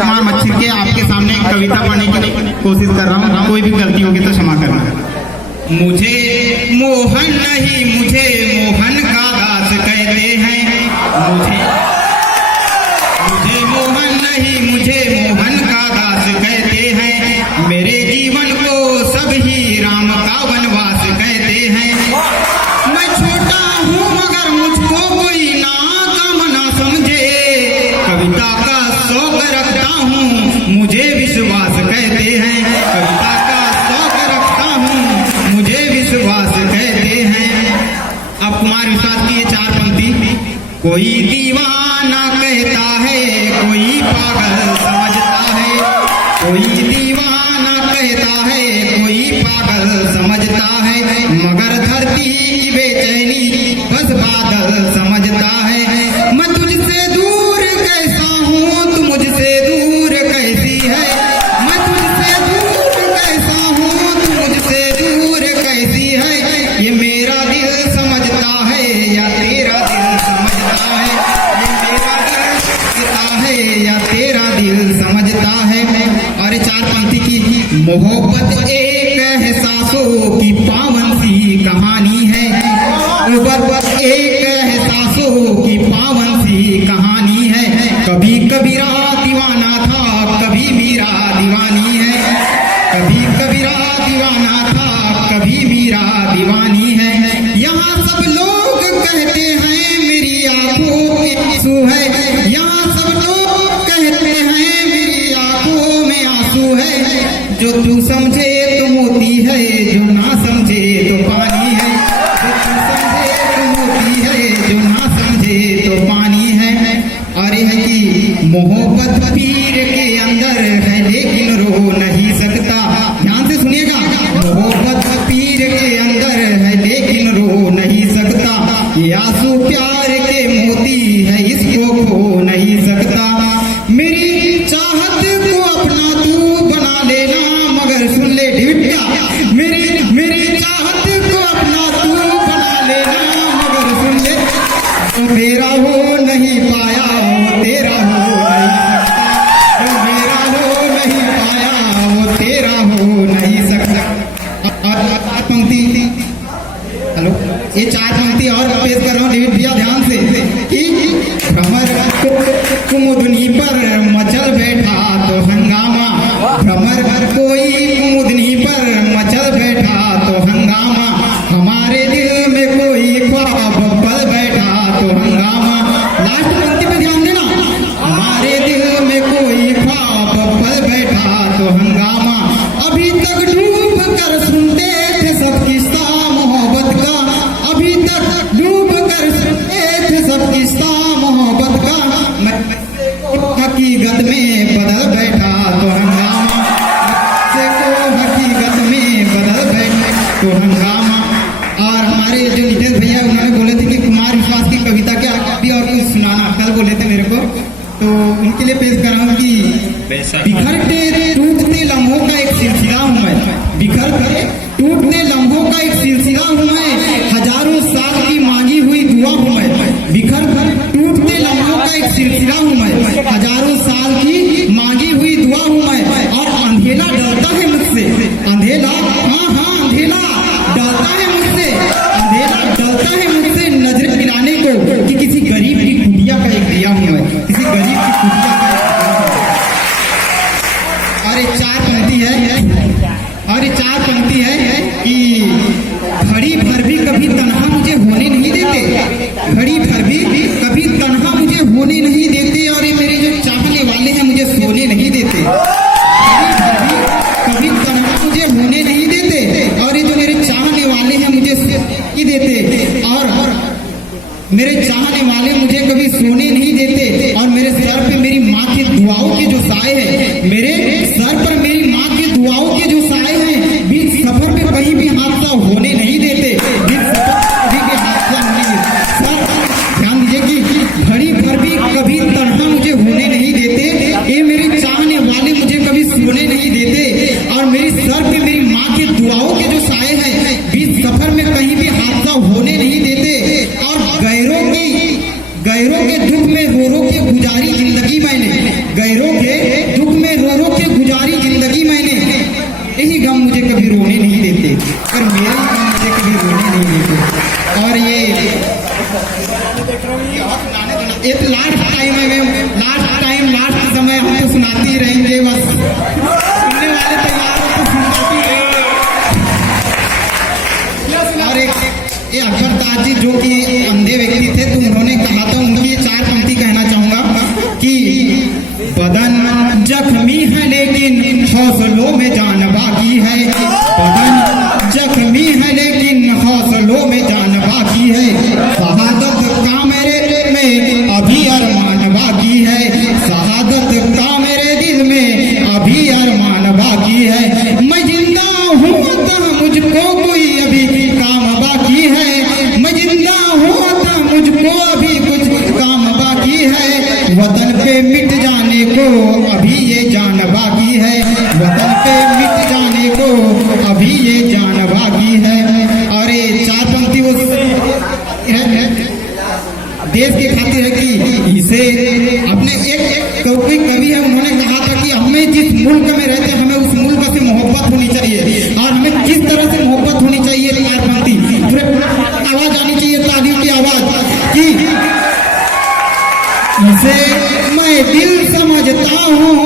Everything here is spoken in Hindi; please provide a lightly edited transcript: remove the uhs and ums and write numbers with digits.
राजकुमार मच्छर के आपके सामने एक कविता पढ़ने की कोशिश कर रहा हूँ। कोई भी गलती होगी तो क्षमा करना। मुझे मोहन नहीं, मुझे मोहन का दास कहते हैं। मुझे मोहन नहीं, मुझे मोहन का दास कहते हैं। मेरे जीवन को सब ही राम का वनवास कहते हैं। मैं छोटा हूँ मगर मुझको कोई ना कम ना समझे। कविता का शौक रखता हूँ, मुझे विश्वास कहते हैं। कविता का शौक रखता हूँ, मुझे विश्वास कहते हैं। अब कुमार विश्वास की ये 4 पंक्ति। कोई दीवाना कहता है, कोई पागल समझता है। कोई दीवाना कहता है, कोई पागल समझता है। मगर धरती की बेचैनी बस बादल समझता है। मैं तुझसे दूर कैसा हूँ, तू मुझसे दूर कैसी है। मैं तुझसे दूर कैसा हूँ, तू मुझसे दूर कैसी है। ये मेरा दिल समझता है या तेरा दिल समझता है। ये मेरा दिल समझता है या तेरा दिल समझता है। और 4 पंक्ति की। मोहब्बत एक एहसासों की पावन सी कहानी है। मोहब्बत एक एहसासों की पावन सी कहानी है। कभी कबीरा दीवाना था, कभी मीरा दीवानी है। कभी कबीरा दीवाना था, कभी मीरा दीवानी है। यहाँ सब लोग कहते हैं मेरी आंखों में आंसू है। यहाँ सब लोग कहते हैं मेरी आंखों में आंसू है। जो तू समझे तो मोती है, जो ना समझे तो पानी है। जो तू समझे तो मोती है, जो ना समझे तो पानी है। और यह कि मोहब्बत पीर के अंदर है लेकिन रो नहीं सकता। ध्यान से सुनिएगा। मोहब्बत पीर के अंदर है लेकिन रो नहीं सकता। ये आंसू प्यार के मोती है, इसको खो नहीं सकता। मेरी चाहत को अपना तू बना लेना, मगर सुन ले ढिबिया। मेरी चाहत को अपना तू बना लेना, मगर सुन ले। तो मेरा हो नहीं पाया, वो तेरा हो नहीं सकता। तो मेरा हो नहीं पाया, वो तेरा हो नहीं सकता। और 4 पंक्ति। हेलो, ये 4 पंक्ति और पेश कर रहा हूँ डेविड भैया ध्यान से। कि भ्रमर कुमुदनी पर मचल बैठा तो हंगामा। भ्रमर कोई कुमुदनी पर मचल बैठा तो हंगामा। हमारे दिल में कोई ख्वाब पल बैठा तो हंगामा। लास्ट पंक्ति पे ध्यान देना। हमारे दिल में कोई ख्वाब पल बैठा तो हंगामा। अभी तक डूब कर सुनते थे सब किस्सा मोहब्बत का। अभी तक डूब कर सुनते थे सब किस्सा मोहब्बत का। हकीकत में बदल बैठा तो हंगामा। को हकीकत में बदल बैठा तो हंगामा। और हमारे जो नीतीश भैया उन्होंने बोले थे कि कुमार विश्वास की कविता के आगे और कुछ सुनाना, कल बोले थे मेरे को, तो उनके लिए पेश कर रहा हूँ कि बिखरते टूटते लम्हों का एक सिलसिला हूँ मैं। बिखरते टूटते लम्हों का एक सिलसिला हूँ मैं। हजारों साल की मांगी हुई दुआ हूँ मैं। बिखर टूटते लम्हों का एक सिलसिला हूँ मैं। हजारों साल की मांगी हुई दुआ हूँ मैं। और अंधेला डरता है मुझसे। अंधेला, हाँ अंधेला डरता है मुझसे। अंधेला डरता है मुझसे नजर गिराने को कि किसी गरीब की कुटिया का एक दिया हूँ मैं। किसी गरीब की कुटिया का और एक 4 पंक्ति है कि घड़ी भर भी कभी तन्हा मुझे होने नहीं देते। घड़ी भर भी कभी तन्हा मुझे होने नहीं देते। और ये मेरे जो चाहने वाले हैं मुझे सोने नहीं देते। घड़ी भर भी कभी तन्हा मुझे होने नहीं देते। और ये जो मेरे चाहने वाले हैं मुझे नहीं देते। और मेरे चाहने वाले मुझे कभी सोने नहीं देते। और मेरे सर पे मेरी माँ की दुआओं के जो साए हैं, मेरे सर पर मेरी माँ की दुआओं के जो साए हैं, बीच सफर पे कहीं भी हादसा होने नहीं देते। बीच सफर कभी भी हादसा नहीं देते। सर ध्यान दीजिए कि घड़ी भर भी कभी तन्हा मुझे होने नहीं देते। ये मेरे चाहने वाले मुझे कभी सोने नहीं देते। और मेरी सर पे मेरी माँ की दुआओं के जो साए हैं, बीच सफर में कहीं भी हादसा होने नहीं देते। और गैरों के दुख में होरों के गुजारी जिंदगी मैंने। गैरों के मुझे कभी रोने नहीं देते, पर मेरे गम मुझे कभी रोने नहीं देते। और ये लास्ट टाइम है मैम, लास्ट समय हम तो सुनाते ही रहेंगे, बस सुनने वाले तैयार हो तो सुनाते ही रहेंगे। और ये अकबर ताज जी जो कि अंधे व्यक्ति थे, तो उन्होंने कहा था, उनकी 4 पंक्ति कहना चाहूंगा कि बदन जख्मी है लेकिन हौसलों में जान बाकी है, बदन जख्मी है लेकिन हौसलों में जान बाकी है, शहादत का मेरे में अभी अरमान बाकी है, शहादत का मेरे दिल में अभी अरमान बाकी है, मैं जिंदा हूँ तो मुझको कोई अभी काम बाकी है, मैं जिंदा हूँ तो मुझको अभी कुछ काम बाकी है, वतन पे मिट जाने को अभी ये जान बाकी है, वतन पे मिट जाने को अभी ये जान बाकी है। और ये 4 पंक्ति वो देश के खातिर है कि इसे अपने एक कोई कवि है, उन्होंने कहा था कि हमें जिस मुल्क में रहते हैं हमें उस मुल्क से मोहब्बत होनी चाहिए, और हमें किस तरह से मोहब्बत होनी चाहिए। 4 पंक्ति आवाज आनी चाहिए, तालियों की आवाज कि इसे मैं दिल समझता हूँ,